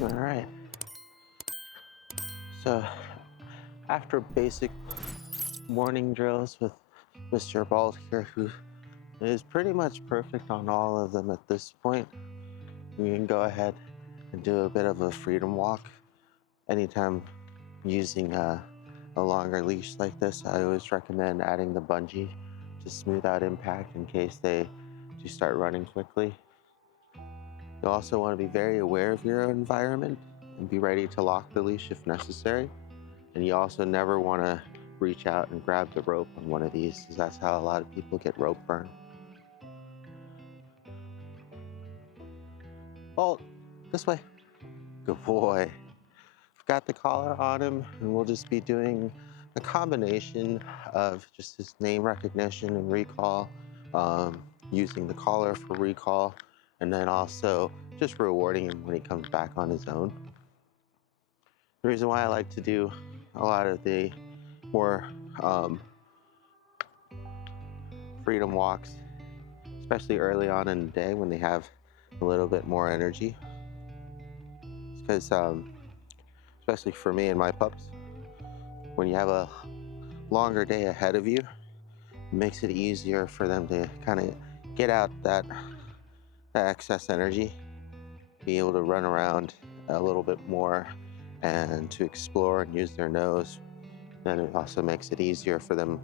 All right. So after basic morning drills with Mr. Bald here, who is pretty much perfect on all of them at this point, we can go ahead and do a bit of a freedom walk. Anytime using a longer leash like this, I always recommend adding the bungee to smooth out impact in case they do start running quickly. You also want to be very aware of your environment and be ready to lock the leash if necessary. And you also never want to reach out and grab the rope on one of these, because that's how a lot of people get rope burn. Bolt, this way. Good boy. We've got the collar on him, and we'll just be doing a combination of just his name recognition and recall, using the collar for recall, and then also just rewarding him when he comes back on his own. The reason why I like to do a lot of the more freedom walks, especially early on in the day when they have a little bit more energy, it's because especially for me and my pups, when you have a longer day ahead of you, it makes it easier for them to kind of get out that excess energy, be able to run around a little bit more and to explore and use their nose. Then it also makes it easier for them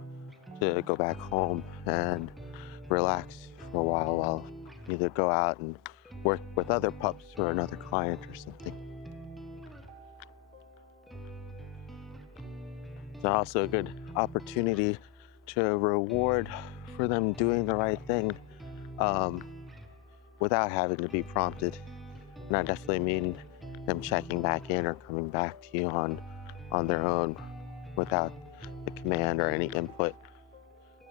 to go back home and relax for a while either go out and work with other pups or another client or something. It's also a good opportunity to reward for them doing the right thing without having to be prompted. And I definitely mean them checking back in or coming back to you on their own without the command or any input.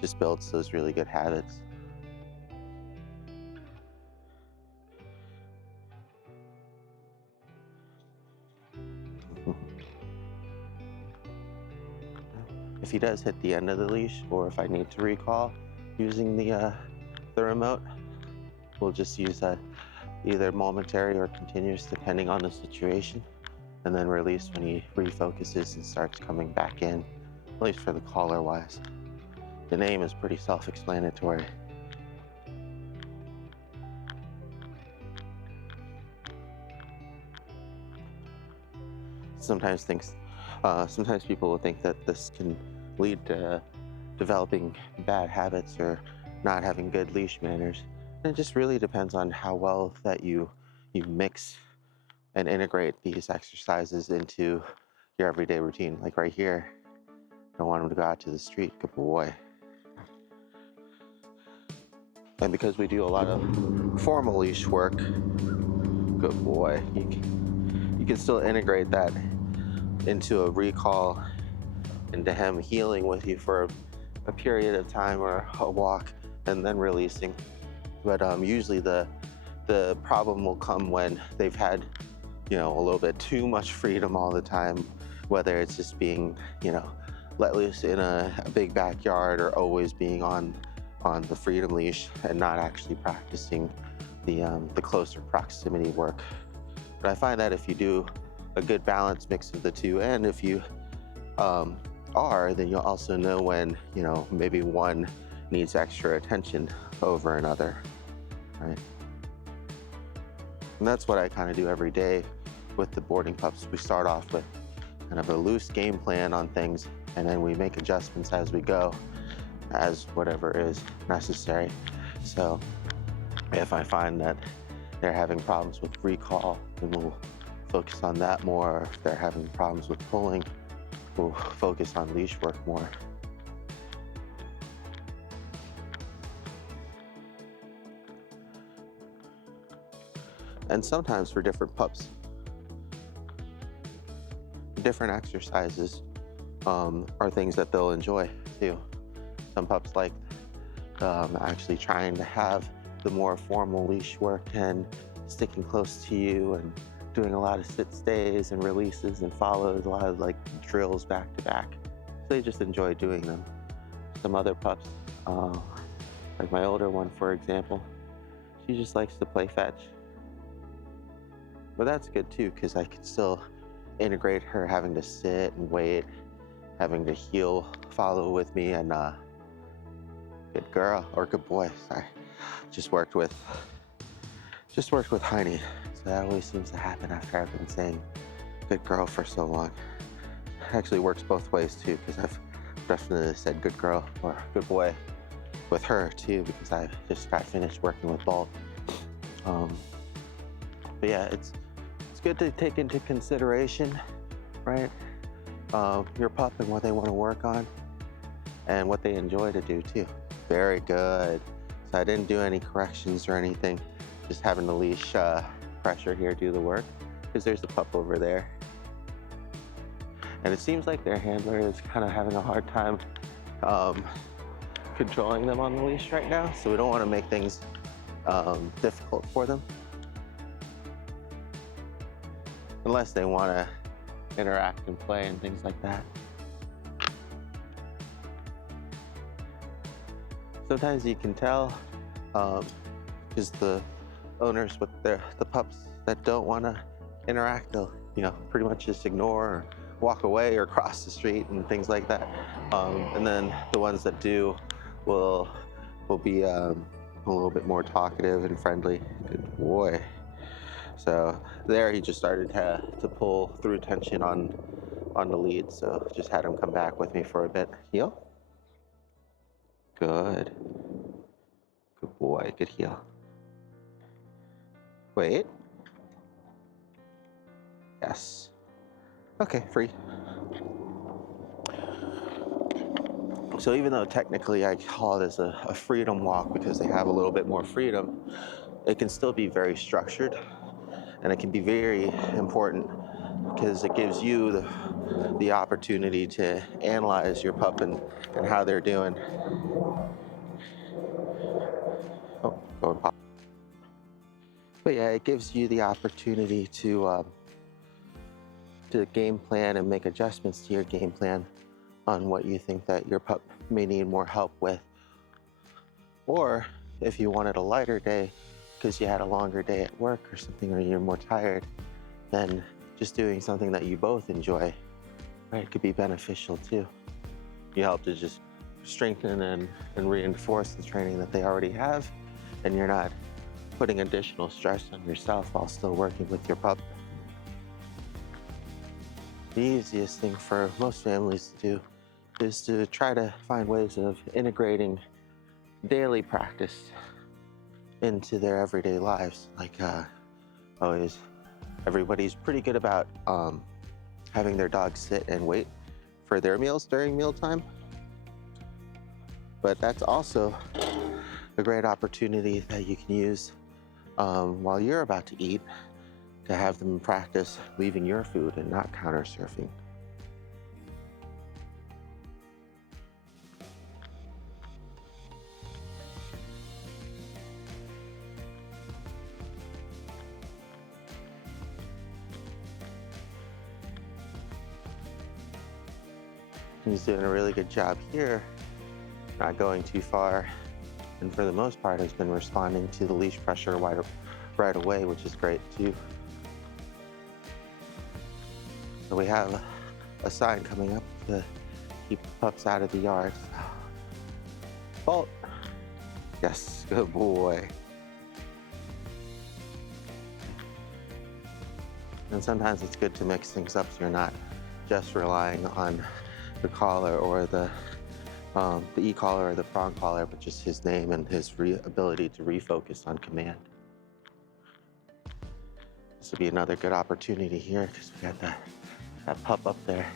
Just builds those really good habits. If he does hit the end of the leash, or if I need to recall using the remote, we'll just use either momentary or continuous depending on the situation, and then release when he refocuses and starts coming back in, at least for the collar wise. The name is pretty self-explanatory. Sometimes people will think that this can lead to developing bad habits or not having good leash manners. And it just really depends on how well that you mix and integrate these exercises into your everyday routine. Like right here, I don't want him to go out to the street. Good boy. And because we do a lot of formal leash work, good boy, you can still integrate that into a recall, into him healing with you for a period of time or a walk and then releasing. But usually the problem will come when they've had, a little bit too much freedom all the time, whether it's just being, let loose in a big backyard or always being on the freedom leash and not actually practicing the closer proximity work. But I find that if you do a good balance mix of the two, and if you then you'll also know when, maybe one needs extra attention over another, right? And that's what I kind of do every day with the boarding pups. We start off with kind of a loose game plan on things, and then we make adjustments as we go, as whatever is necessary. So if I find that they're having problems with recall, then we'll focus on that more. If they're having problems with pulling, we'll focus on leash work more. And sometimes for different pups, different exercises are things that they'll enjoy too. Some pups like actually trying to have the more formal leash work and sticking close to you and doing a lot of sit stays and releases and follows, a lot of like drills back to back. So they just enjoy doing them. Some other pups, like my older one, for example, she just likes to play fetch. But that's good too, because I can still integrate her having to sit and wait, having to heel follow with me, and good girl, or good boy, sorry. Just worked with Heine. So that always seems to happen after I've been saying good girl for so long. It actually works both ways too, because I've definitely said good girl or good boy with her too, because I just got finished working with Bolt. But yeah, it's good to take into consideration, right? Your pup and what they want to work on and what they enjoy to do too. Very good. So I didn't do any corrections or anything, just having the leash pressure here do the work, because there's a pup over there. And it seems like their handler is kind of having a hard time controlling them on the leash right now, so we don't want to make things difficult for them. Unless they want to interact and play and things like that. Sometimes you can tell, because the owners with the pups that don't want to interact, they'll pretty much just ignore or walk away or cross the street and things like that. And then the ones that do will be a little bit more talkative and friendly. Good boy. So there he just started to pull through tension on the lead, so just had him come back with me for a bit. Heel. Good. Good boy, good heel. Wait. Yes. Okay, free. So even though technically I call this a freedom walk because they have a little bit more freedom, it can still be very structured, and it can be very important because it gives you the opportunity to analyze your pup and how they're doing. Oh, go and pop. But yeah, it gives you the opportunity to game plan and make adjustments to your game plan on what you think that your pup may need more help with. Or if you wanted a lighter day because you had a longer day at work or something, or you're more tired, then just doing something that you both enjoy, right, could be beneficial too. You help to just strengthen and reinforce the training that they already have, and you're not putting additional stress on yourself while still working with your pup. The easiest thing for most families to do is to try to find ways of integrating daily practice into their everyday lives. Like always, everybody's pretty good about having their dog sit and wait for their meals during mealtime. But that's also a great opportunity that you can use while you're about to eat, to have them practice leaving your food and not counter surfing. He's doing a really good job here, not going too far, and for the most part has been responding to the leash pressure right away, which is great too. So we have a sign coming up to keep pups out of the yard. Bolt. Yes, good boy. And sometimes it's good to mix things up so you're not just relying on the collar or the e-collar or the prong collar, but just his name and his ability to refocus on command. This will be another good opportunity here because we got that pup up there.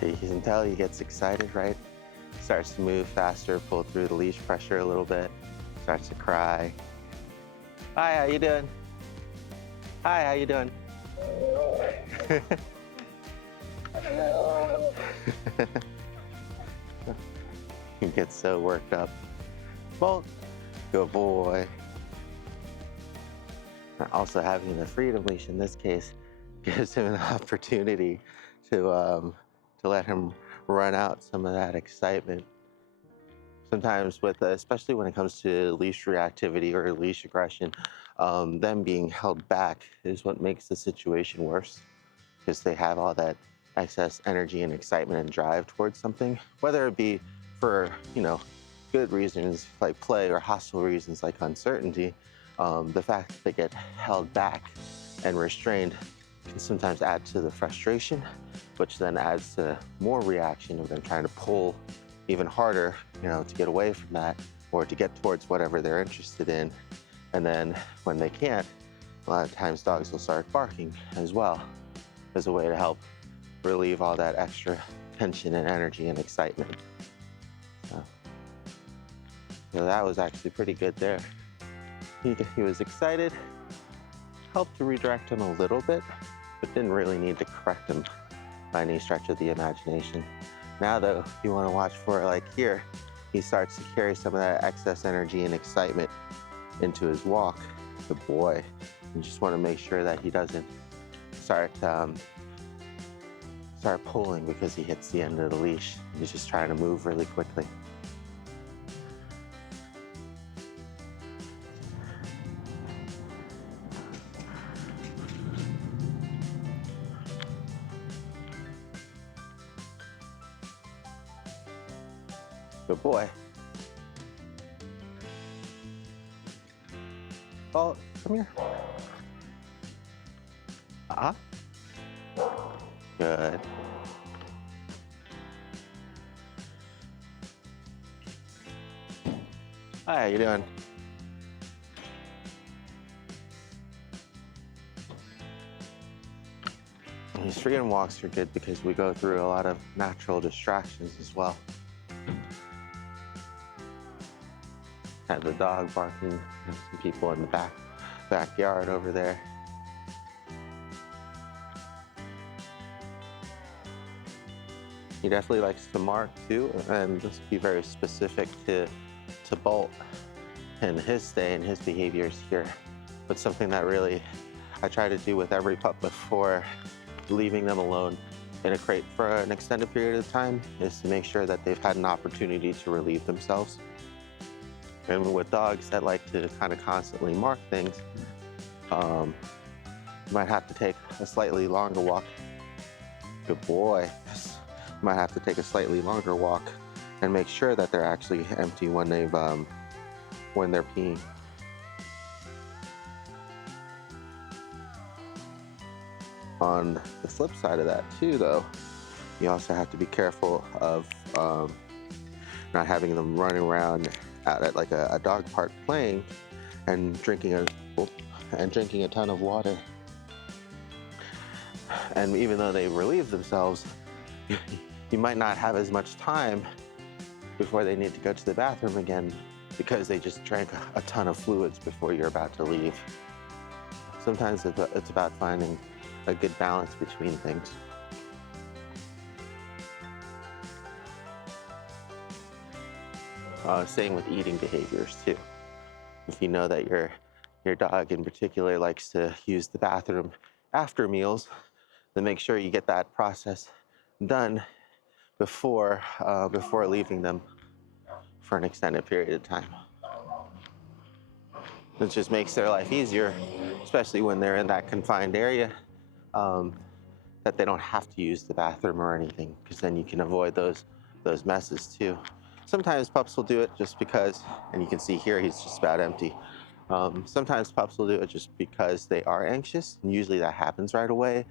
So you can tell he gets excited, right? Starts to move faster, pull through the leash pressure a little bit, starts to cry. Hi, how you doing? Hi, how you doing? He gets so worked up. Bolt, good boy. Also having the freedom leash in this case gives him an opportunity to let him run out some of that excitement. Sometimes with, especially when it comes to leash reactivity or leash aggression, them being held back is what makes the situation worse, because they have all that excess energy and excitement and drive towards something, whether it be for, good reasons like play or hostile reasons like uncertainty. The fact that they get held back and restrained can sometimes add to the frustration, which then adds to more reaction of them trying to pull even harder, to get away from that or to get towards whatever they're interested in. And then when they can't, a lot of times dogs will start barking as well, as a way to help relieve all that extra tension and energy and excitement. So that was actually pretty good there. He was excited, helped to redirect him a little bit, but didn't really need to correct him by any stretch of the imagination. Now though, you want to watch for, like here, he starts to carry some of that excess energy and excitement into his walk. Good boy. You just want to make sure that he doesn't start pulling because he hits the end of the leash. He's just trying to move really quickly. Good boy. Oh, come here. Good. Hi, how you doing? These freedom walks are good because we go through a lot of natural distractions as well. Have the dog barking, some people in the backyard over there. He definitely likes to mark too, and just be very specific to Bolt and his stay and his behaviors here. But something that really I try to do with every pup before leaving them alone in a crate for an extended period of time is to make sure that they've had an opportunity to relieve themselves. And with dogs that like to kind of constantly mark things, you might have to take a slightly longer walk. Good boy. You might have to take a slightly longer walk and make sure that they're actually empty when they're peeing. On the flip side of that too, though, you also have to be careful of not having them running around out at like a dog park playing and drinking a ton of water. And even though they relieve themselves, you might not have as much time before they need to go to the bathroom again because they just drank a ton of fluids before you're about to leave. Sometimes it's about finding a good balance between things. Same with eating behaviors too. If you know that your dog in particular likes to use the bathroom after meals, then make sure you get that process done before leaving them for an extended period of time. It just makes their life easier, especially when they're in that confined area, that they don't have to use the bathroom or anything, because then you can avoid those messes too. Sometimes pups will do it just because, and you can see here he's just about empty. Sometimes pups will do it just because they are anxious, and usually that happens right away,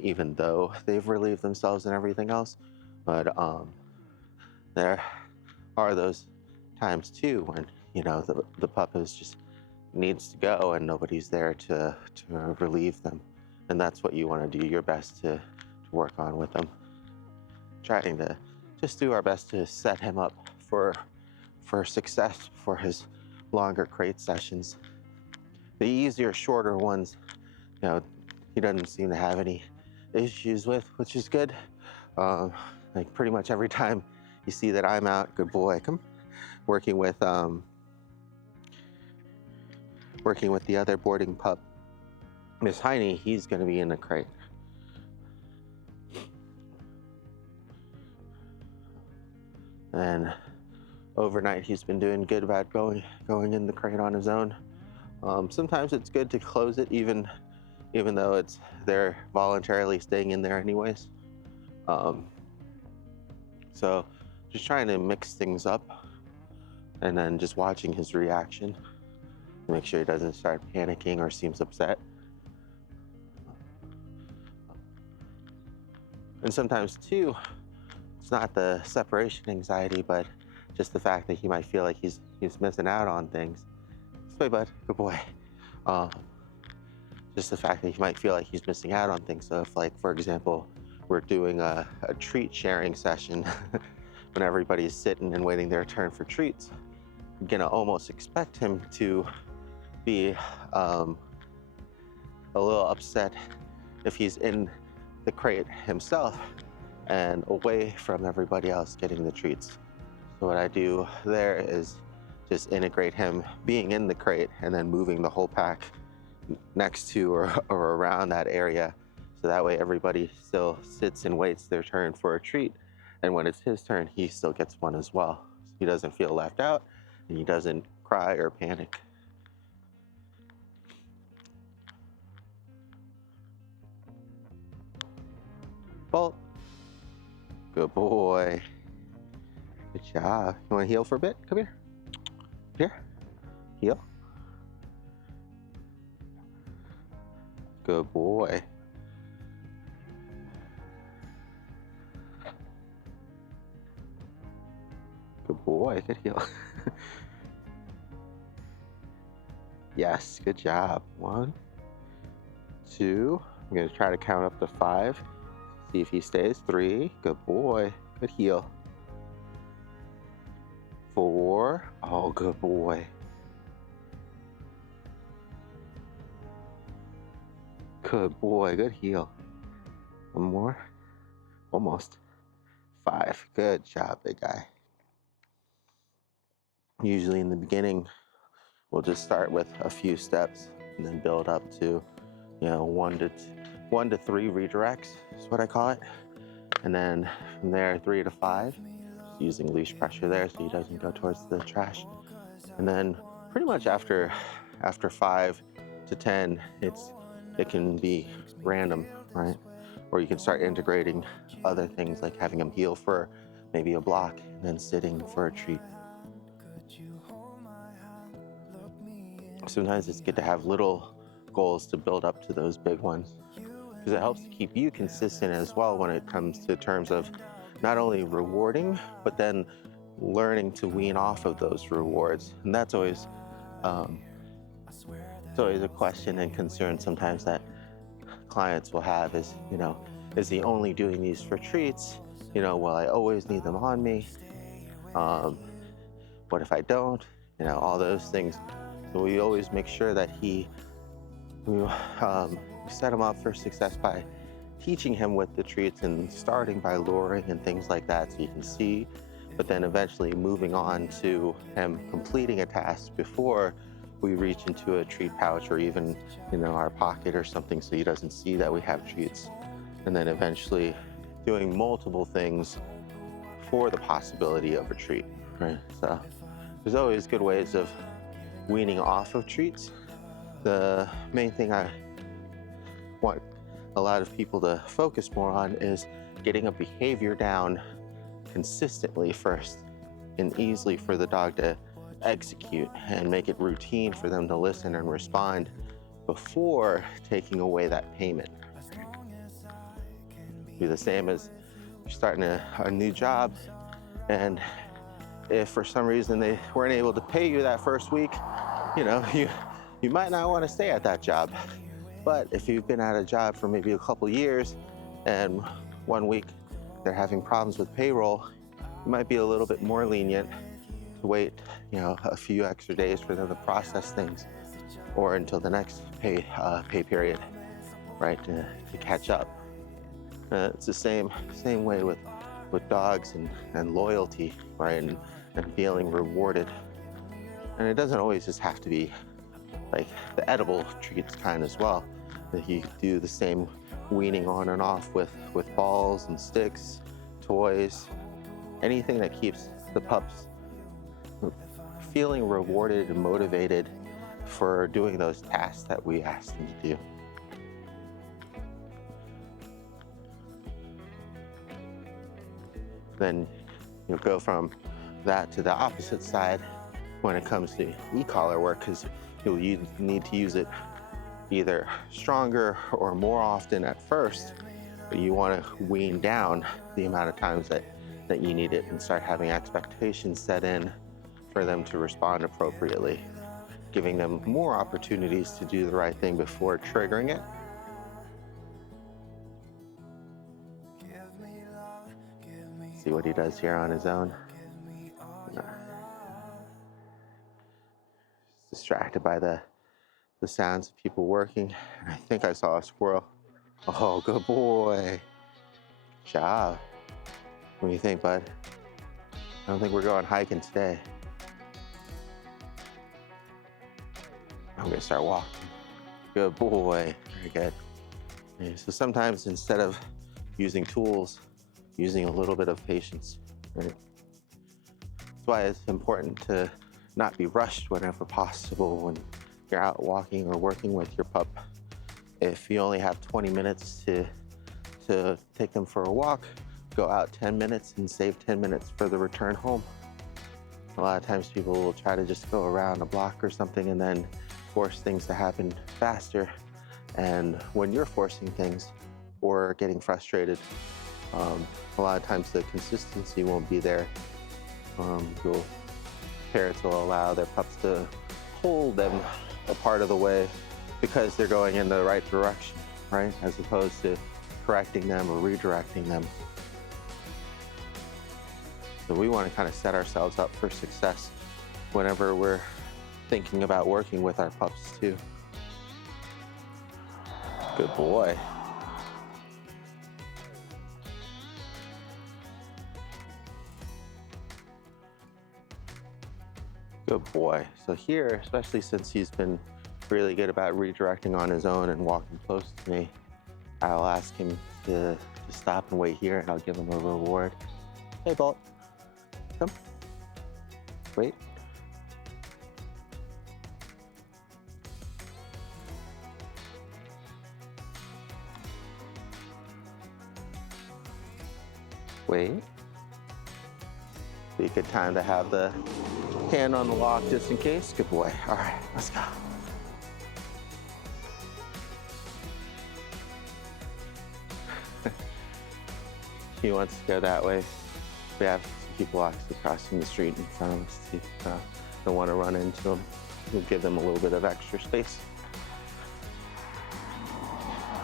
even though they've relieved themselves and everything else. But there are those times too when the pup just needs to go and nobody's there to relieve them, and that's what you want to do your best to work on with them. Trying to just do our best to set him up for success for his longer crate sessions. The easier, shorter ones, he doesn't seem to have any issues with, which is good. Like pretty much every time you see that I'm out, good boy, come, working with working with the other boarding pup, Miss Heine, he's going to be in the crate. And overnight, he's been doing good about going in the crate on his own. Sometimes it's good to close it, even though they're voluntarily staying in there anyways. So just trying to mix things up, and then just watching his reaction to make sure he doesn't start panicking or seems upset. And sometimes too, it's not the separation anxiety, but just the fact that he might feel like he's missing out on things. This way, bud, good boy. Just the fact that he might feel like he's missing out on things. So if, like, for example, we're doing a treat sharing session when everybody's sitting and waiting their turn for treats, I'm gonna almost expect him to be a little upset if he's in the crate himself and away from everybody else getting the treats. So what I do there is just integrate him being in the crate and then moving the whole pack next to or around that area. So that way everybody still sits and waits their turn for a treat. And when it's his turn, he still gets one as well. So he doesn't feel left out and he doesn't cry or panic. Bolt. Good boy. Good job. You want to heel for a bit? Come here. Here. Heel. Good boy. Good boy. Good heel. Yes, good job. 1, 2. I'm going to try to count up to 5. See if he stays. 3. Good boy. Good heel. 4. Oh, good boy. Good boy. Good heel. 1 more. Almost. 5. Good job, big guy. Usually in the beginning, we'll just start with a few steps and then build up to, 1 to 3 redirects is what I call it. And then from there, 3 to 5, just using leash pressure there so he doesn't go towards the trash. And then pretty much after 5 to 10, it can be random, right? Or you can start integrating other things like having him heel for maybe a block and then sitting for a treat. Sometimes it's good to have little goals to build up to those big ones, because it helps to keep you consistent as well when it comes to terms of not only rewarding, but then learning to wean off of those rewards. And that's always, it's always a question and concern sometimes that clients will have is, is he only doing these for treats? Will I always need them on me? What if I don't? All those things. So we always make sure that we set him up for success by teaching him with the treats and starting by luring and things like that so you can see, but then eventually moving on to him completing a task before we reach into a treat pouch or even, our pocket or something so he doesn't see that we have treats. And then eventually doing multiple things for the possibility of a treat, right? So there's always good ways of weaning off of treats. The main thing I want a lot of people to focus more on is getting a behavior down consistently first and easily for the dog to execute and make it routine for them to listen and respond before taking away that payment. Be the same as you're starting a new job, and if for some reason they weren't able to pay you that first week, you might not want to stay at that job. But if you've been at a job for maybe a couple years and 1 week they're having problems with payroll, you might be a little bit more lenient to wait, a few extra days for them to process things, or until the next pay period, right, to catch up. It's the same way with dogs and loyalty, right, and feeling rewarded. And it doesn't always just have to be like the edible treats kind as well. That you do the same weaning on and off with balls and sticks, toys, anything that keeps the pups feeling rewarded and motivated for doing those tasks that we ask them to do. Then you'll go from that to the opposite side when it comes to e-collar work, because you'll need to use it either stronger or more often at first, but you want to wean down the amount of times that you need it and start having expectations set in for them to respond appropriately, giving them more opportunities to do the right thing before triggering it. See what he does here on his own. Distracted by the sounds of people working. I think I saw a squirrel. Oh, good boy. Good job. What do you think, bud? I don't think we're going hiking today. I'm gonna start walking. Good boy. Very good. Okay, so sometimes instead of using tools, using a little bit of patience, right? That's why it's important to not be rushed whenever possible when you're out walking or working with your pup. If you only have 20 minutes to take them for a walk, go out 10 minutes and save 10 minutes for the return home. A lot of times people will try to just go around a block or something and then force things to happen faster. And when you're forcing things or getting frustrated, a lot of times the consistency won't be there. Parents will allow their pups to hold them a part of the way because they're going in the right direction, right? As opposed to correcting them or redirecting them. So we want to kind of set ourselves up for success whenever we're thinking about working with our pups too. Good boy. Good boy. So here, especially since he's been really good about redirecting on his own and walking close to me, I'll ask him to stop and wait here, and I'll give him a reward. Hey, Bolt, come. Wait. Wait. Be a good time to have the hand on the lock just in case. Good boy. All right, let's go. He wants to go that way. We have some people actually crossing the street in front of us. See if they want to run into them. We'll give them a little bit of extra space.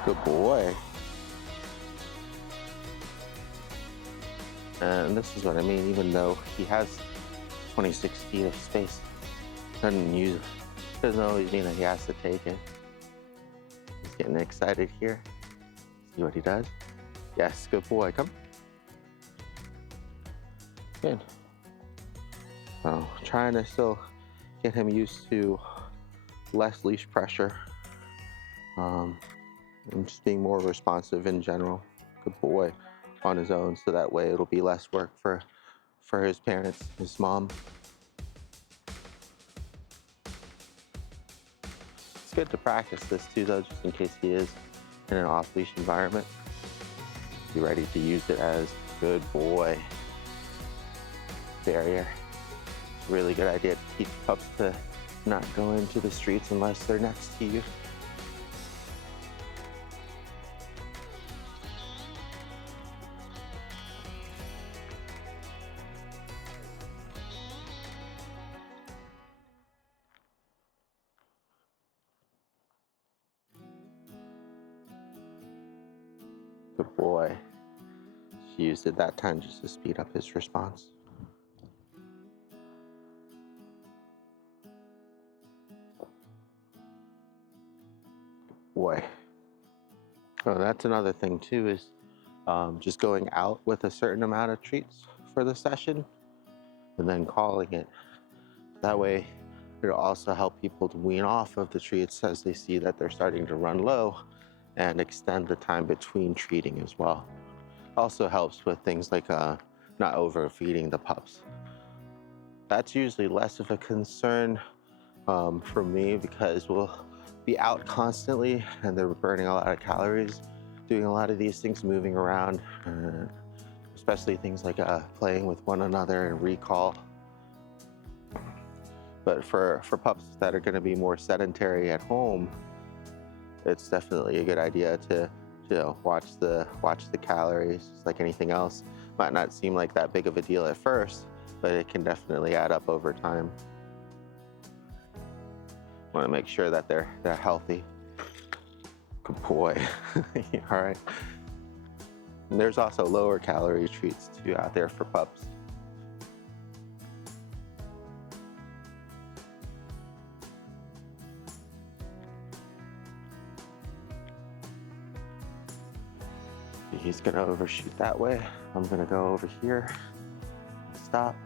Good boy. And this is what I mean, even though he has 26 feet of space, doesn't always mean that he has to take it. He's getting excited here. See what he does? Yes, good boy, come. Good. So trying to still get him used to less leash pressure, and just being more responsive in general. Good boy. On his own, so that way it'll be less work for his parents, his mom. It's good to practice this too, though, just in case he is in an off-leash environment. Be ready to use it as good boy barrier. Really good idea to teach pups to not go into the streets unless they're next to you. Good boy. She used it that time just to speed up his response. Good boy. Oh, that's another thing too, is just going out with a certain amount of treats for the session and then calling it. That way It'll also help people to wean off of the treats as they see that they're starting to run low and extend the time between treating as well. Also helps with things like not overfeeding the pups. That's usually less of a concern for me because we'll be out constantly and they're burning a lot of calories doing a lot of these things, moving around, especially things like playing with one another and recall. But for pups that are going to be more sedentary at home, it's definitely a good idea to watch the calories. Just like anything else, might not seem like that big of a deal at first, but it can definitely add up over time. Want to make sure that they're healthy. Good boy. All right. And there's also lower calorie treats too out there for pups. He's gonna overshoot that way. I'm gonna go over here. Stop.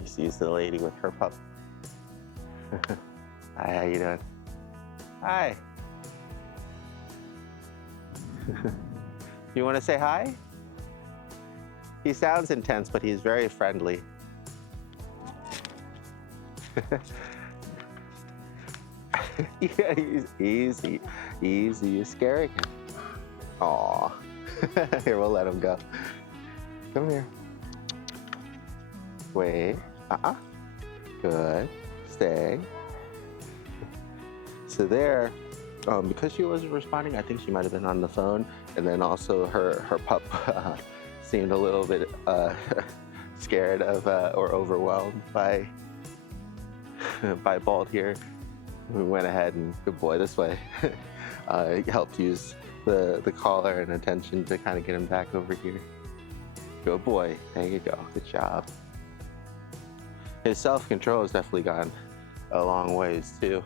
He sees the lady with her pup. Hi, how you doing? Hi. You want to say hi? He sounds intense, but he's very friendly. Yeah, he's easy. You're scaring him. Aw. Here, we'll let him go. Come here. Wait. Good. Stay. So there, because she wasn't responding, I think she might have been on the phone, and then also her pup seemed a little bit scared of or overwhelmed by Bald here. We went ahead and, good boy, this way, helped use the collar and attention to kind of get him back over here. Good boy. There you go. Good job. His self-control has definitely gone a long ways too,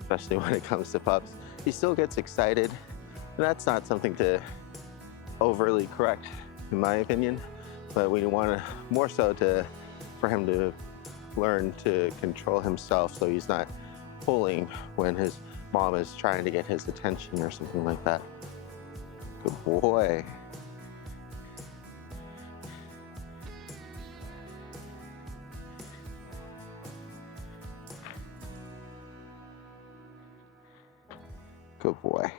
especially when it comes to pups. He still gets excited, and that's not something to overly correct, in my opinion, but we want to more so for him to learn to control himself so he's not pulling when his mom is trying to get his attention or something like that. Good boy. Good boy.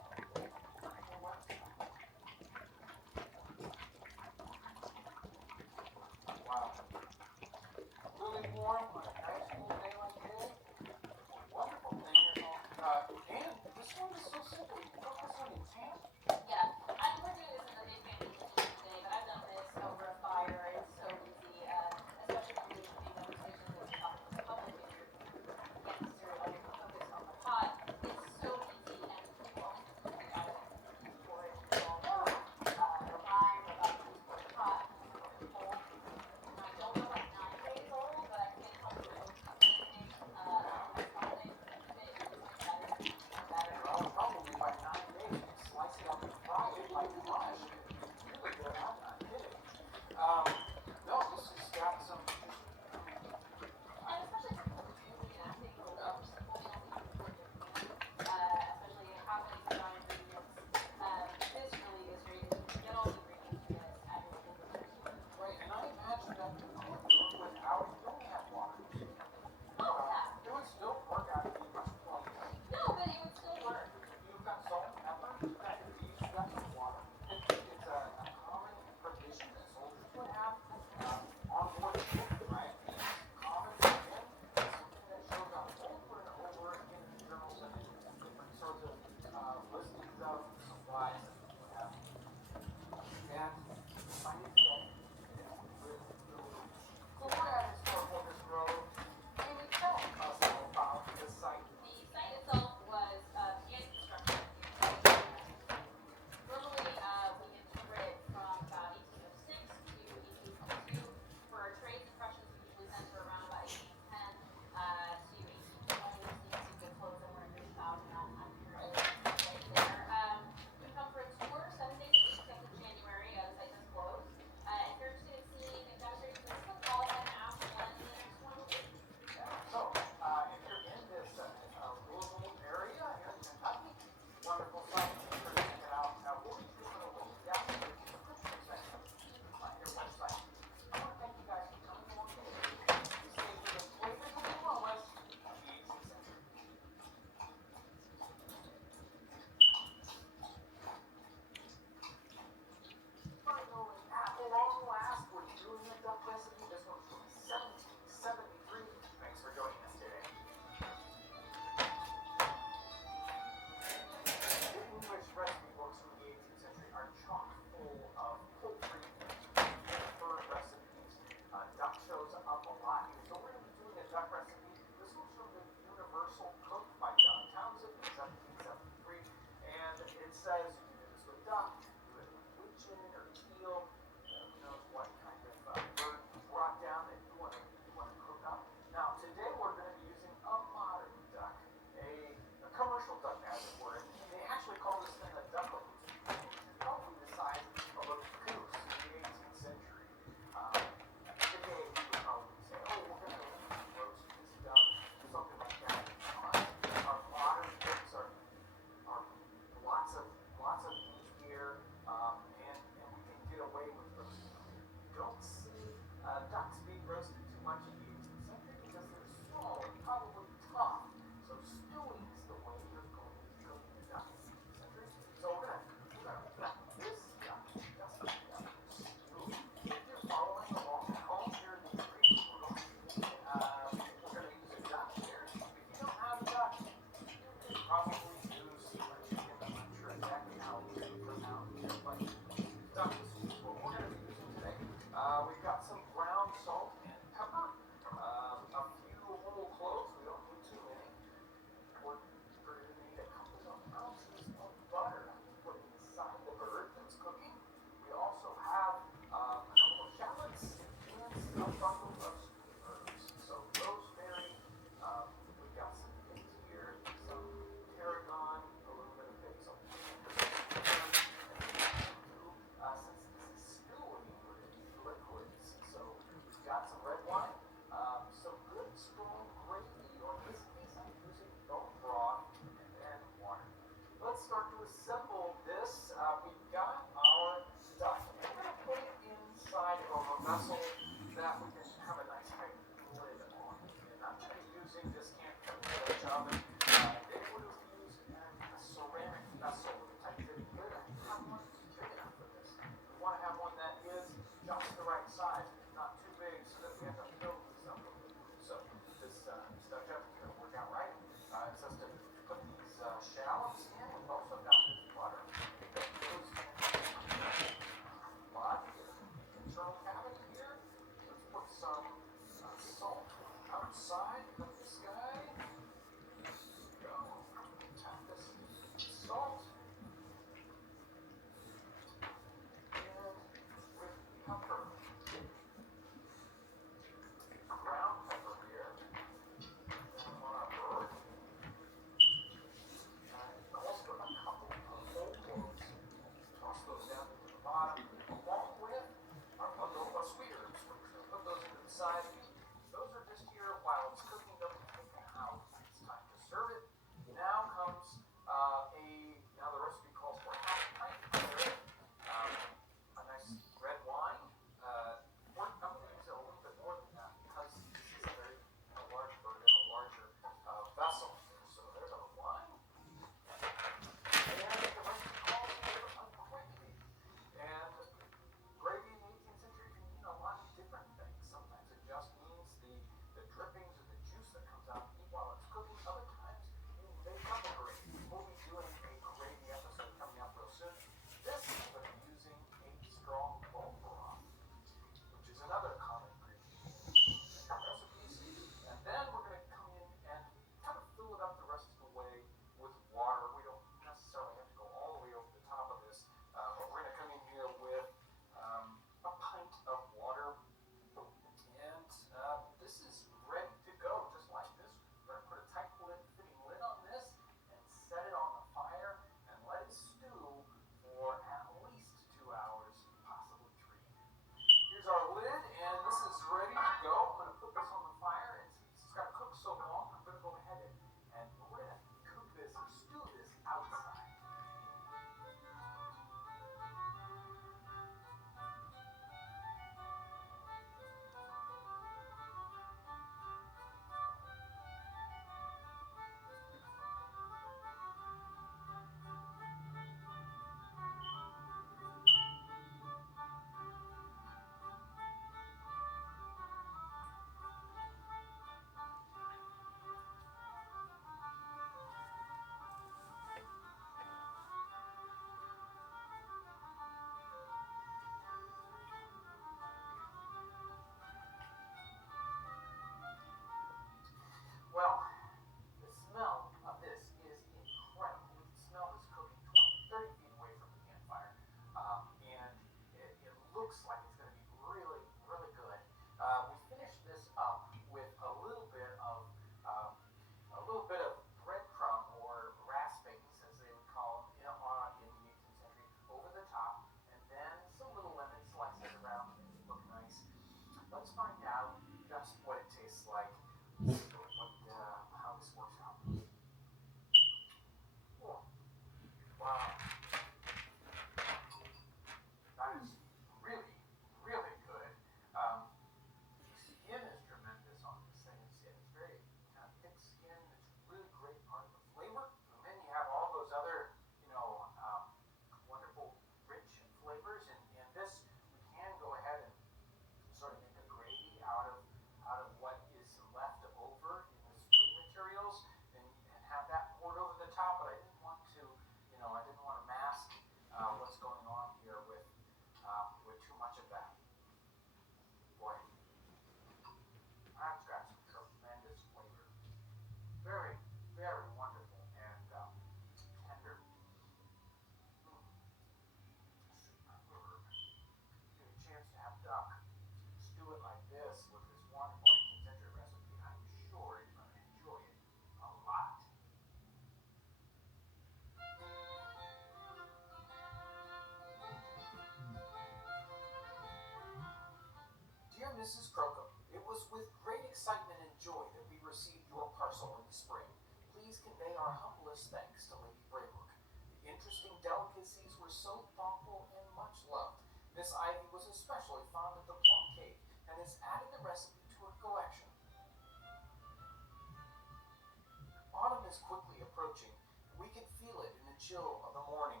chill of the morning.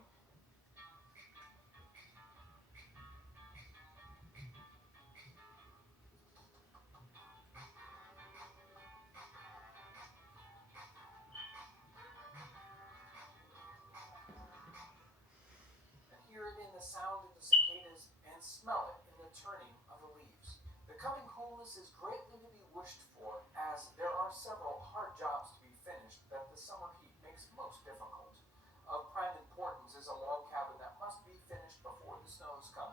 And hear it in the sound of the cicadas and smell it in the turning of the leaves. The coming coolness is greatly to be wished for, as there are several hard jobs to be finished that the summer heat makes most difficult. Of prime importance is a log cabin that must be finished before the snows come.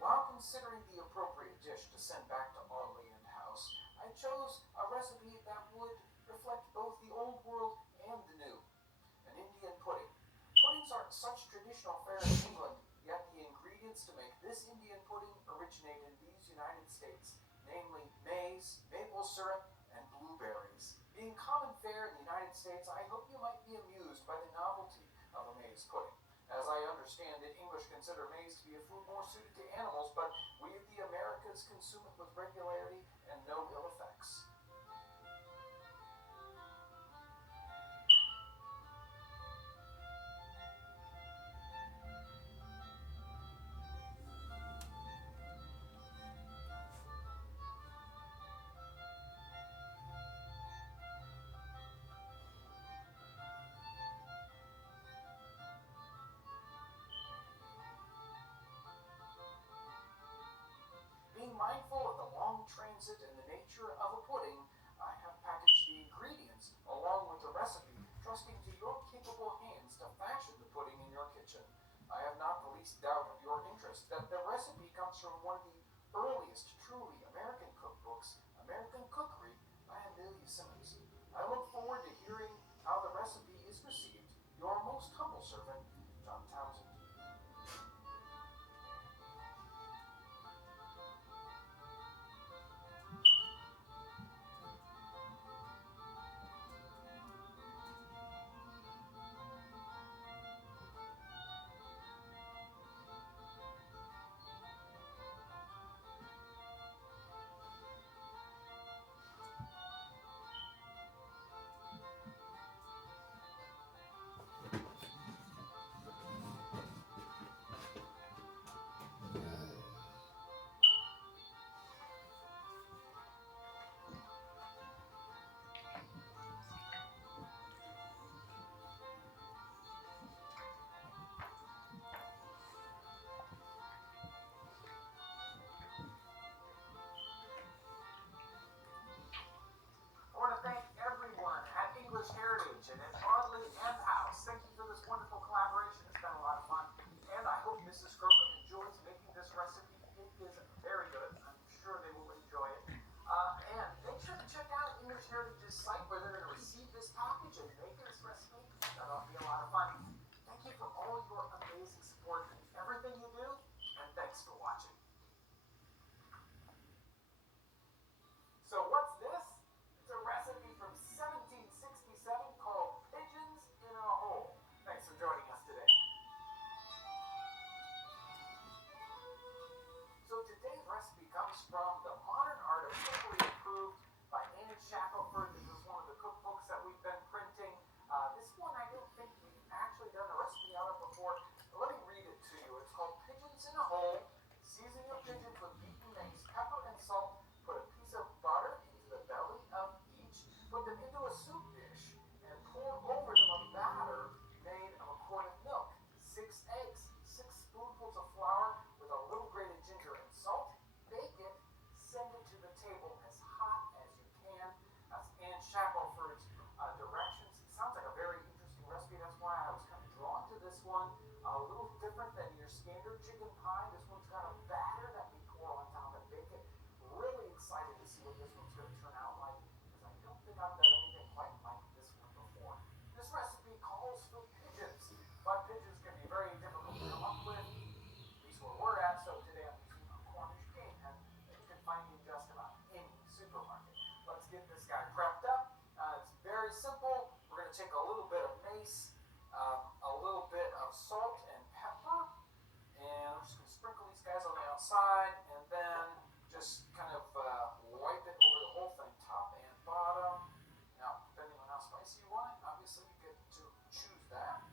While considering the appropriate dish to send back to our land house, I chose a recipe that would reflect both the old world and the new. An Indian pudding. Puddings are such traditional fare in England, yet the ingredients to make this Indian pudding originate in these United States, namely maize, maple syrup, and blueberries. Being common fare in the United States, I hope you might be amused by the novelty of a maize pudding. As I understand it, English consider maize to be a food more suited to animals, but we of the Americas consume it with regularity and no ill effects. Being mindful of the long transit and the nature of a pudding, I have packaged the ingredients along with the recipe, trusting to your capable hands to fashion the pudding in your kitchen. I have not the least doubt of your interest that the recipe comes from one of the earliest truly American cookbooks, American Cookery by Amelia Simmons. I look forward to hearing how the recipe is received. Your most humble servant, John Townsend. I want to thank everyone at English Heritage and at Audley and House. Thank you for this wonderful collaboration. It's been a lot of fun. And I hope Mrs. Crocombe enjoys making this recipe. It is very good. I'm sure they will enjoy it. And make sure to check out English Heritage's site where they're going to receive this package and make this recipe. That'll be a lot of fun. Thank you for all your amazing support in everything you do, and thanks for watching. So what's this? It's a recipe from 1767 called Pigeons in a Hole. Thanks for joining us today. So today's recipe comes from the Modern Art of Cookery approved by Anne Shackelford. This is one of the cookbooks that we've been printing. This one I don't think we've actually done a recipe out of before. Let me read it to you. It's called Pigeons in a Hole. Season your pigeons with beaten mace, pepper, and salt. Put a piece of butter into the belly of each. Put them into a soup dish and pour over them a batter made of a quart of milk, 6 eggs, 6 spoonfuls of flour with a little grated ginger and salt. Bake it. Send it to the table as hot as you can. That's Anne Shackelford's directions. It sounds like a very interesting recipe. That's why I was kind of drawn to this one. A little different than your standard chicken pie. This one's got a batter that we pour on top and bake it. Really excited to see what this one's going to turn out like, because I don't think I've done anything quite like this one before. This recipe calls for pigeons, but pigeons can be very difficult to come up with, at least where we're at. So today I'm using a Cornish game hen that you can find in just about any supermarket. Let's get this guy prepped up. It's very simple. We're going to take a little bit of mace, a little bit of salt and pepper, and I'm just going to sprinkle these guys on the outside, and then just kind of wipe it over the whole thing, top and bottom. Now, depending on how spicy you want it, obviously you get to choose that.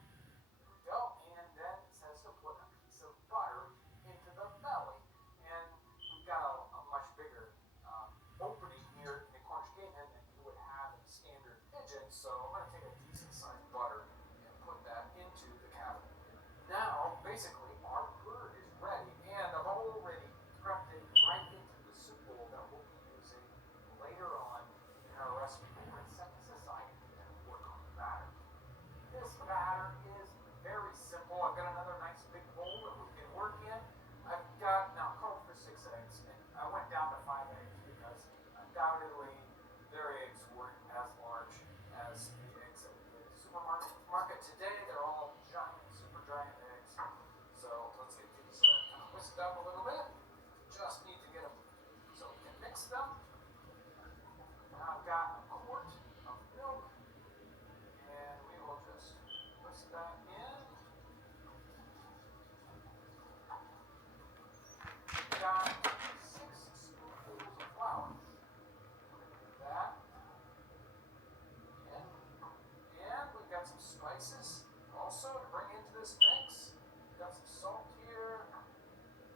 mixed up a little bit. Just need to get them so we can mix them. Now I've got a quart of milk, and we will just whisk that in. We've got 6 spoonfuls of flour. Put that in. And we've got some spices also to bring into this mix. We've got some salt here. I'm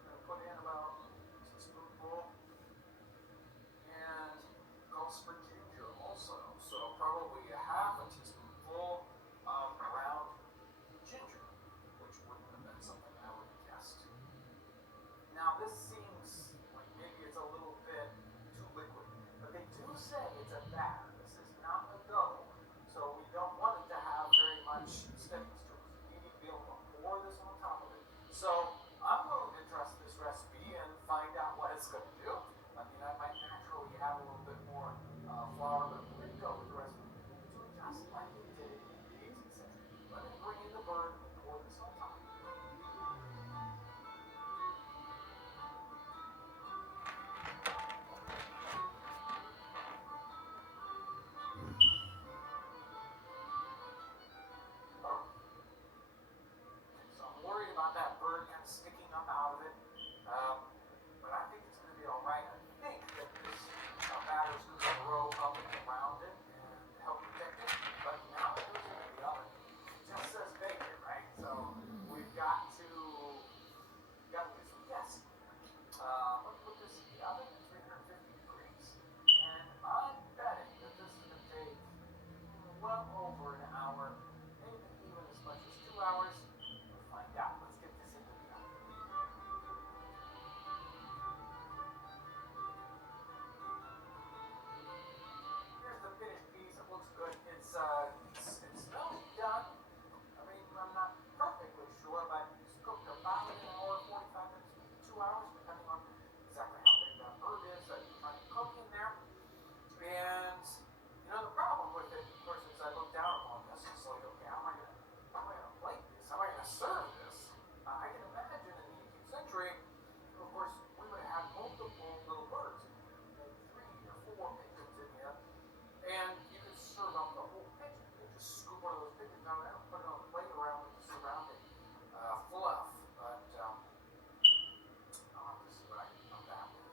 going to put in about a teaspoonful. And goes for ginger also. So probably a half a teaspoonful of ground ginger, which wouldn't have been something I would have guessed. Now this seems like maybe it's a little bit too liquid, but they do say it's a batter. This is not a dough, so we don't want it to have very much steadiness to it. We need to be able to pour this on top of it. So I'm willing to trust this recipe and find out what it's going to do. I mean, I might naturally add a little bit more flour, but we're going to go with the recipe. Do it just like we did in the 18th century. Let me bring in the bird and pour this on top. So I'm worried about that bird kind of sticking up out of it. But I think it's going to be all right. I think that this batter is going to grow up and around it and help protect it. But now it goes into the oven. It just says bake it, right? So we've got to do some guessing. Let's put this in the oven at 350 degrees. And I'm betting that this is going to take well over an hour, maybe even as much as 2 hours. We'll find out. Let's get this into the oven. Here's the finished piece. It looks good. It smells done. I mean, I'm not perfectly sure, but it's cooked about an hour, 45 minutes, maybe 2 hours, depending on exactly how big that bird is that you're trying to cook in there. And the problem with it, of course, is I look down upon this. It's like, okay, how am I gonna plate this? How am I gonna serve this? I can imagine in the 18th century, of course, we would have had multiple little birds, maybe 3 or 4 pigeons in here, and you could serve up the whole pigeon. You could just scoop one of those pigeons out there and put it on a plate around with the surrounding fluff. But I'll have to see what I can come back with.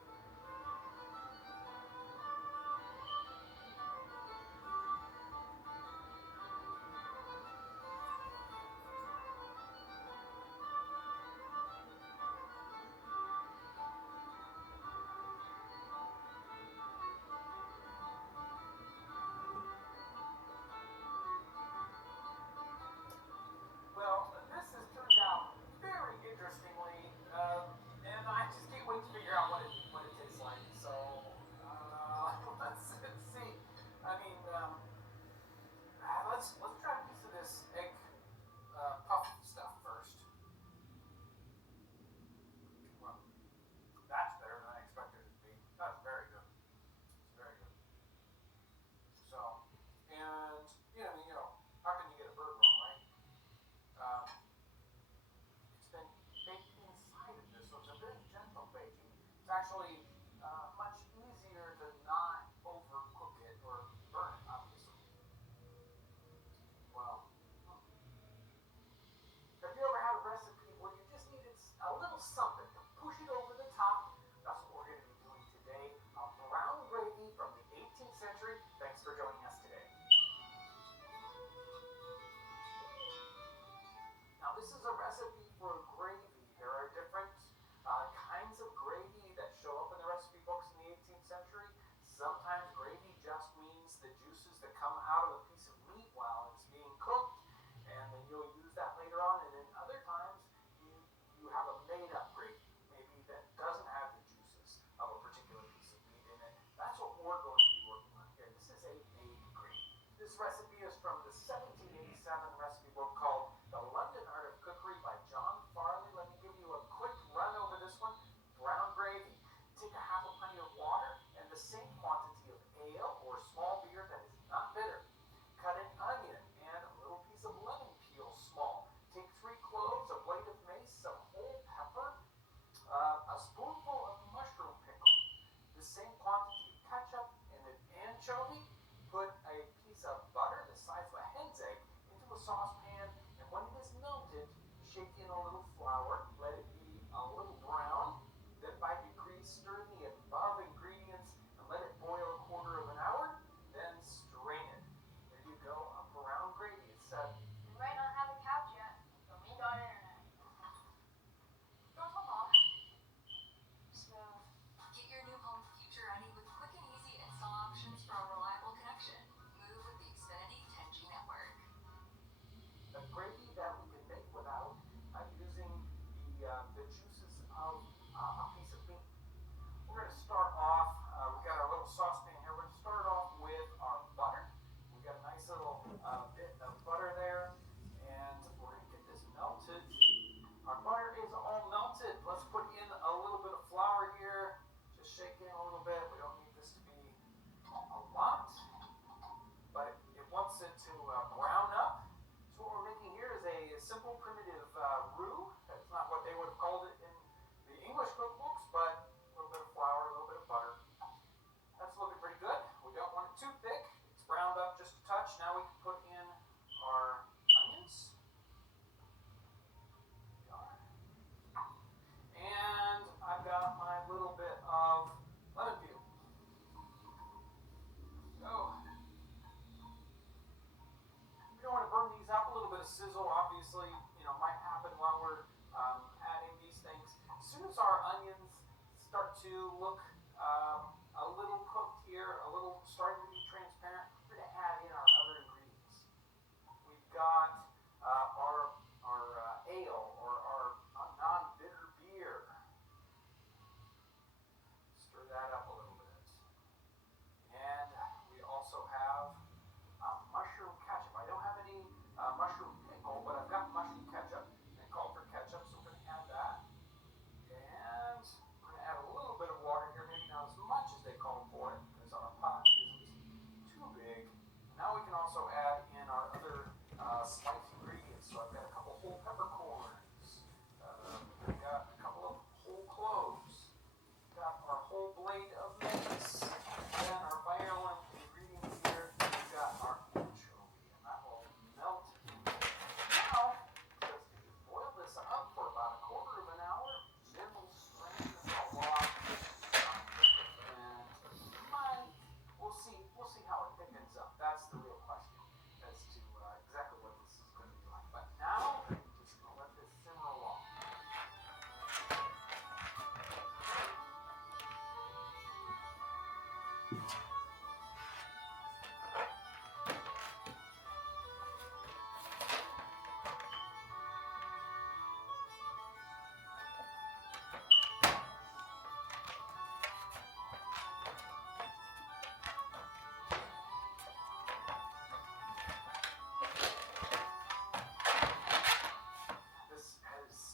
Well, this has turned out very interestingly, and I just can't wait to figure out what it tastes like. So let's see. I mean, let's try a piece of this egg puff stuff first. Well, that's better than I expected it to be. That's very good. It's very good. So, and how can you get a bird wrong, right? It's been baked inside of this, so it's a very gentle baking. It's actually much easier to not overcook it or burn it, obviously. Well, have you ever had a recipe where you just needed a little something to push it over the top? That's what we're going to be doing today. Brown gravy from the 18th century. Thanks for joining us today. Now this is a recipe for gravy. There are different kinds of gravy that show up in the recipe books in the 18th century. Sometimes gravy just means the juices that come out of a piece of meat while it's being cooked, and then you'll use that later on. And then other times you have a made-up gravy, maybe that doesn't have the juices of a particular piece of meat in it. That's what we're going to be working on here. This is a made gravy. This recipe is from the 1787 recipe book called The London Art of Cookery by John Farley. Let me give you a quick run over this one. Brown gravy. Take a half a pint of water and the same quantity of ale or small beer that is not bitter. Cut an onion and a little piece of lemon peel small. Take 3 cloves, a blade of mace, some whole pepper, look a little cooked here, a little starting to be transparent, we're going to add in our other ingredients. We've got our ale or our non-bitter beer. Stir that up a little bit. And we also have mushroom ketchup. I don't have any mushroom pickle, but I've got mushroom ketchup. They call for ketchup, so we're going to add that. And we're going to add a little bit of water here, maybe not as much as they call for it, because our pot isn't too big. Now we can also add in our other spiced ingredients. So I've got a couple whole peppercorns. We've got a couple of whole cloves. We've got our whole blade of mace. And our final ingredient here, we've got our anchovy, and that will melt in there. Now, let's boil this up for about a quarter of an hour. Then we'll strain this all off. And we'll see how it thickens up. That's the real question as to exactly what this is going to be like. But now, just going to let this simmer along.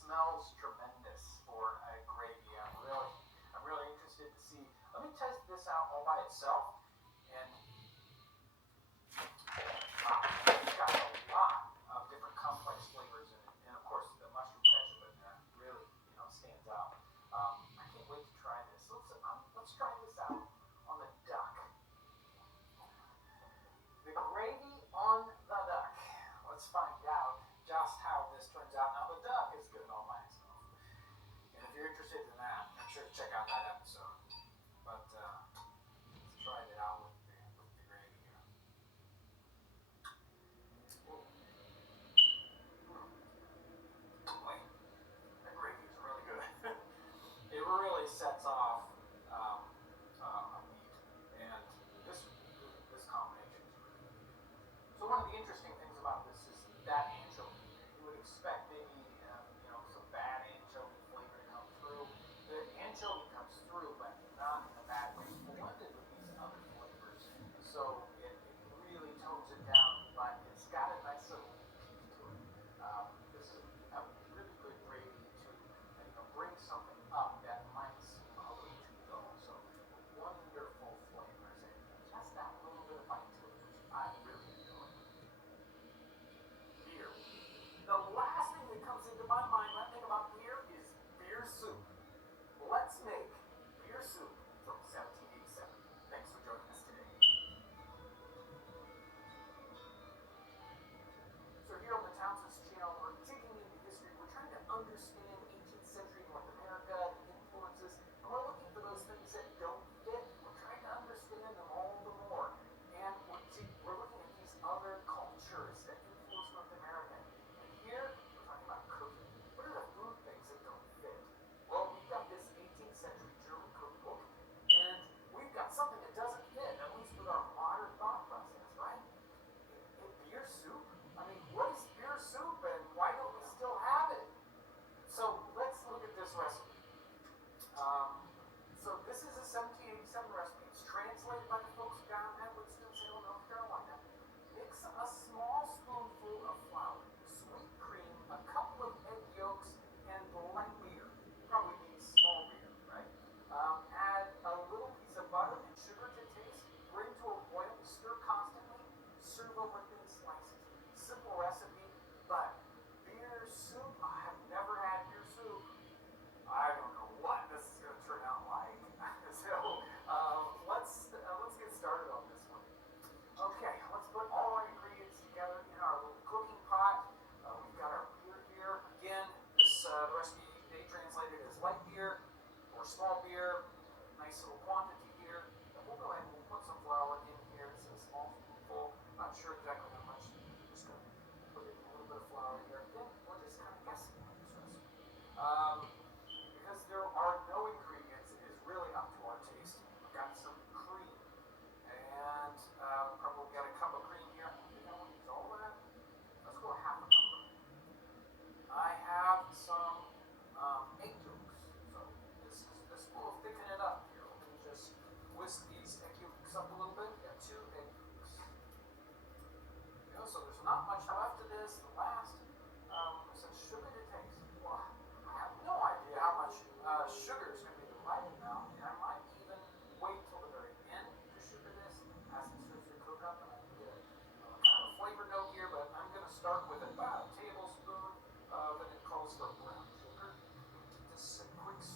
Smells tremendous for a gravy. I'm really interested to see. Let me test this out all by itself. And wow, it's got a lot of different complex flavors in it. And of course, the mushroom ketchup really, stands out. I can't wait to try this. Let's try this out on the duck. The gravy on the duck. Let's find out just how this turns out. Now, the duck is good all by itself. And if you're interested in that, make sure to check out that episode. But let's try it out with the gravy here. Boy, that gravy is really good. It really sets off a meat, and this combination is really good. So one of the interesting things about this is that anchovy. You would expect maybe some bad anchovy flavor to come through. The anchovy comes through, but not in a bad way. It's blended with these other flavors, so it really tones it down. But it's got a nice little kick to it. This is a really good gravy to bring something up that might seem a little too dull. So wonderful flavors and just that little bit of bite to it, which I really enjoy. Beer. The last thing that comes into my mind when I think about beer is beer soup. Let's make beer soup from 1787. Thanks for joining us today. So here on the Townsend's channel, we're digging into history. We're trying to understand 18th century North America, the influences, and we're looking for those things that don't fit. We're trying to understand them all the more. And we're looking at these other cultures that influence North America. And here, we're talking about cooking. What are the food things that don't fit? Well, we've got this 18th century German cookbook, and we've got something that doesn't fit, at least with our modern thought process, right? Beer soup? I mean, what is beer soup, and why don't we still have it? So let's look at this recipe. So this is a 1787 recipe. It's translated by the folks down at Winston-Salem, North Carolina. Mix a small spoonful of flour, sweet cream, a couple of egg yolks, and light beer. Probably means small beer, right? Add a little piece of butter and sugar to taste. Bring to a boil, stir constantly. Serve over thin slices. Simple recipe, but beer soup, I have never had beer soup. I don't know what this is going to turn out like. So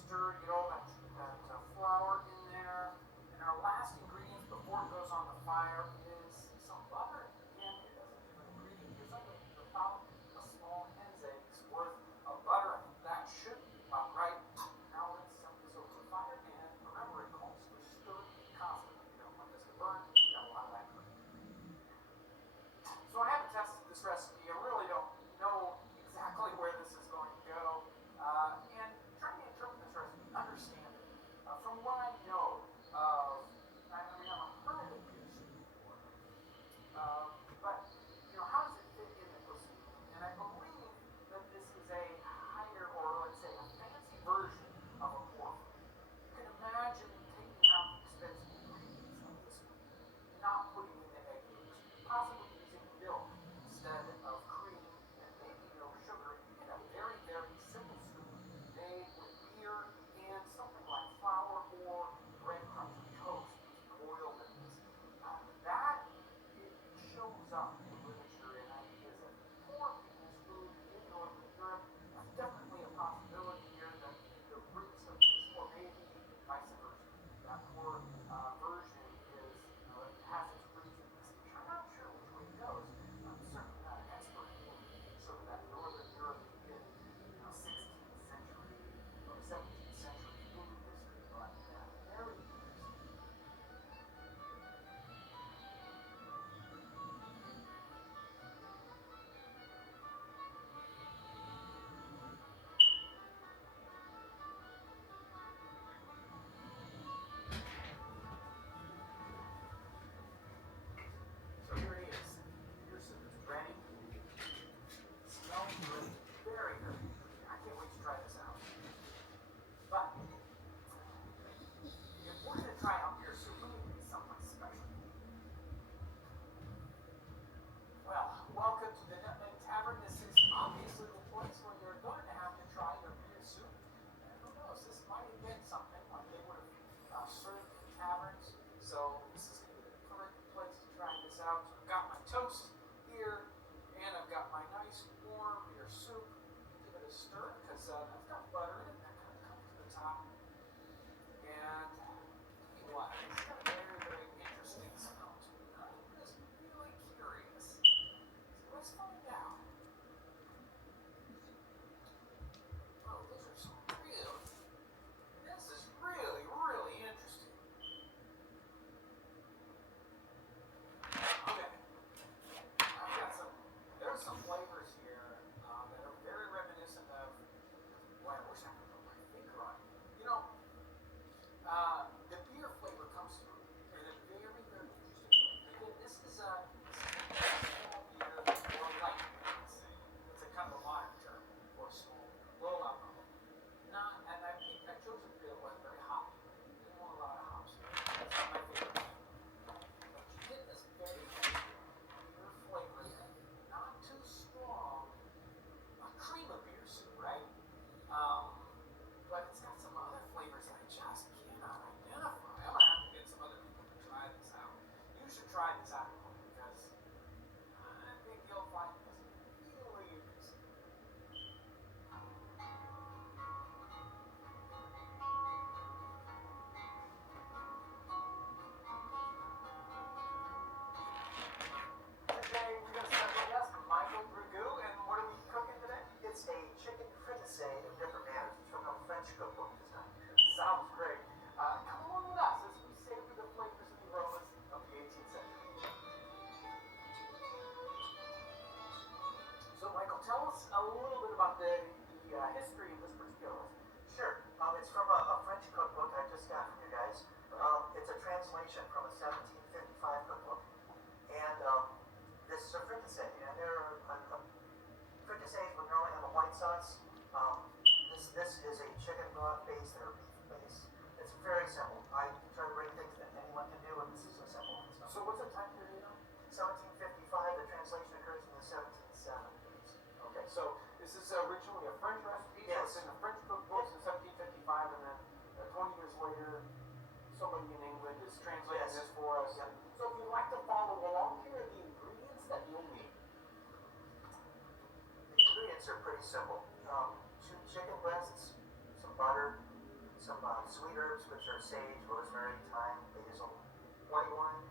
stir, get all that flour in there. And our last ingredient before it goes on the fire is some butter. Again, it doesn't give an ingredient. Here's about a small hen's egg's worth of butter. I think that should be about right. Now let's set this over the fire, and remember, it calls for stirring constantly. You don't want this to burn. You got a lot of that cooking. So I haven't tested this recipe. I really don't know exactly where this is going to go. And trying to interpret this recipe, understand it. From what I know of, I've heard of beer soup before. But, how does it fit in the cuisine? And I believe that this is a higher, or let's say a fancy version of a pork. You can imagine taking out the expensive ingredients like this one, not putting in the egg yolks, possibly using milk instead of cream, and maybe no sugar. You get a very, very simple soup made with beer and something like flour or breadcrumbs or toast boiled in this. That it shows up in literature and ideas of pork in this food in Northern Europe. That's definitely a possibility here that the roots of this, or maybe vice versa. That pork version is, it has its roots in this dish. I'm not sure which way it goes. I'm certainly not an expert in sort of that Northern European, 16th century or 17th century food history, but very interesting. So here it is. Your soup is ready. It smells great. Very, very good. I can't wait to try this out. But if we're going to try out your soup, we need to be someplace special. Well, welcome to the Nutmeg Tavern. This is obviously the place where you're going to have to try your beer soup. And who knows, this might have been something like they would have served in taverns. So this is going to be the perfect place to try this out. So I've got my toast here, and I've got my nice warm beer soup. Give it a stir because that's got butter in it. That kind of comes to the top. And you know what? It's got a very, very interesting smell to it. I'm just really curious. So let's find out. Oh, those are some real. This is really, really interesting. Okay. There's some flavors here that are very reminiscent of. Boy, I wish I could put my finger on it. The beer flavor comes through in a very, very interesting way. Again, this is a small beer or light beer, let's say. It's a kind of a modern term for small beer, low alcohol. And I think I chose a beer that wasn't very hoppy. Didn't want a lot of hops. That's not my favorite. But you get this very beer flavor that not too strong. A cream of beer soup, right? But it's got some other flavors that I just cannot identify. I'm gonna have to get some other people to try this out. You should try this out because I think you'll find this really interesting. Today we got a special guest, Michael Dragoo, and what are we cooking today? It's a chicken fricassee in different manners. It's from a French cookbook this time. Sounds great. Come along with us as we savor the flavors and the aromas of the 18th century. So, Michael, tell us a little bit about the history of this particular recipe. Sure. It's from a French cookbook I just got from you guys. It's a translation from a 1755 cookbook. And this is a fricassee. And they're fricassees would normally have a white sauce. This is a chicken broth base or beef base. It's very simple. I try to bring things that anyone can do, and this is a simple one. So, what's the time period on? 1755. The translation occurs in the 1770s. Okay, so this is originally a French recipe. Yes. So it's in the French cookbooks in 1755, and then 20 years later, somebody in England is translating Yes. this for us. Yep. So if you'd like to follow along, here are the ingredients that you'll need. The ingredients are pretty simple. 2 chicken breasts, some butter, are sage, rosemary, thyme, basil, white wine,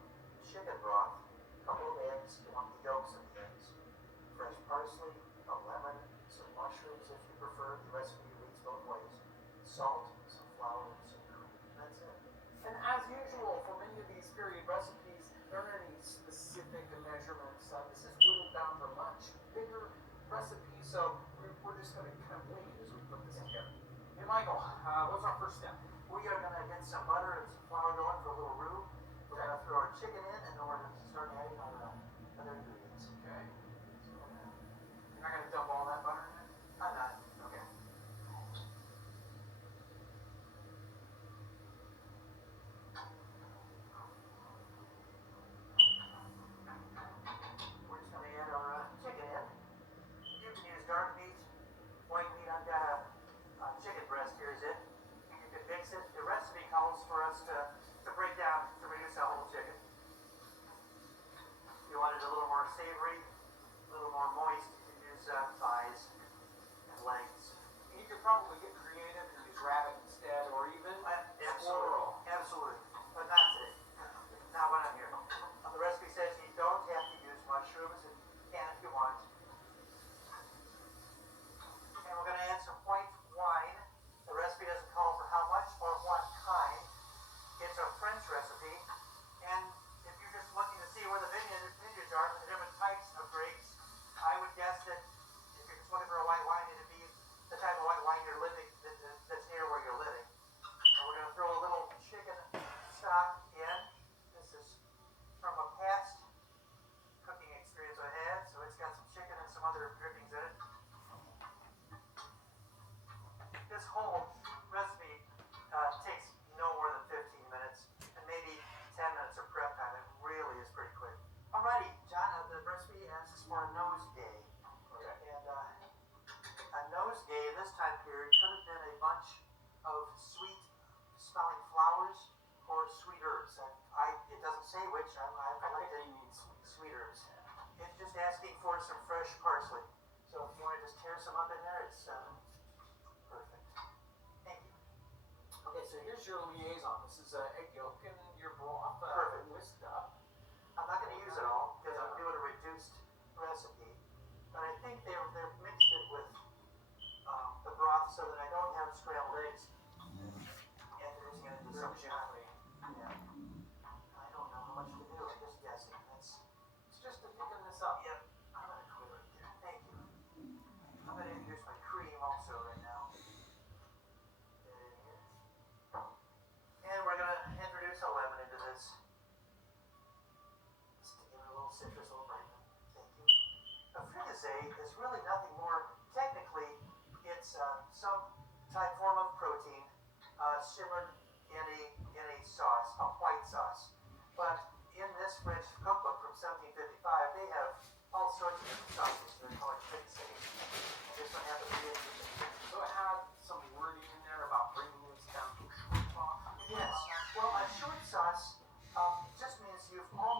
chicken broth, a couple of eggs, you want the yolks of the eggs, fresh parsley, a lemon, some mushrooms if you prefer. The recipe reads both ways. Salt, some flour, and some cream. That's it. And as usual, for many of these period recipes, there aren't any specific measurements. This is whittled down to much bigger recipes, so we're just going to kind of wing it as we put this together. Hey, Michael, what's our first step? We are going to get some butter and some flour going for a little roux. We're going to throw our chicken in, and then we're going to start adding our other ingredients. Okay. You're not going to dump all that butter in it? I'm not. Okay. We're just going to add our chicken in. You can use dark meat, white meat. I've got a chicken breast. Here's it. You can mix it. The recipe calls for us to break down to reduce that whole chicken. If you want it a little more savory, a little more moist, you can use thighs and legs. You could probably get creative and use rabbit instead, or even squirrel. Absolutely. But not today. Not when I'm here. The recipe says you don't have to use mushrooms. You can if you want. And we're going to add some white wine. The recipe doesn't call for how much or what kind. It's a French recipe. And if you're just looking to see where the vineyards are, the different types of grapes, I would guess that if you're just looking for a white wine, it'd be the type of white wine you're living that's near where you're living. And we're going to throw a little chicken stock in. This is from a past cooking experience I had, so it's got some chicken and some other drippings in it. This whole recipe takes no more than 15 minutes and maybe 10 minutes of prep time. It really is pretty quick. Alrighty, John, the recipe asks for a nosegay. Okay. And a nosegay in this time period could have been a bunch of sweet smelling flowers or sweet herbs. It doesn't say which. I think it he means sweet herbs. It's just asking for some fresh parsley. So if you want to just tear some up in there, it's perfect. Thank you. Okay, so here's your liaison. This is egg yolk and your broth Perfect. whisked up. I'm not going to use it all because I'm doing a reduced recipe, but I think they've mixed it with the broth so that I don't have scrambled eggs introducing it into some gently. Yeah. I don't know how much to do. I'm just guessing. It's just to thicken this up. Yep. I'm going to quit right there. Thank you. I'm going to introduce my cream also right now. Get it in here. And we're going to introduce a lemon into this. Just to give it a little citrus, a little brightness. Thank you. A fricassee is really nothing more. Technically, it's some form of protein simmered in a sauce, a white sauce. But in this French cookbook from 1755, they have all sorts of different sauces. They're called fricassee. And this one happens to be interesting. So it had some wording in there about bringing this down to a short sauce. Yes. Well, a short sauce just means you've almost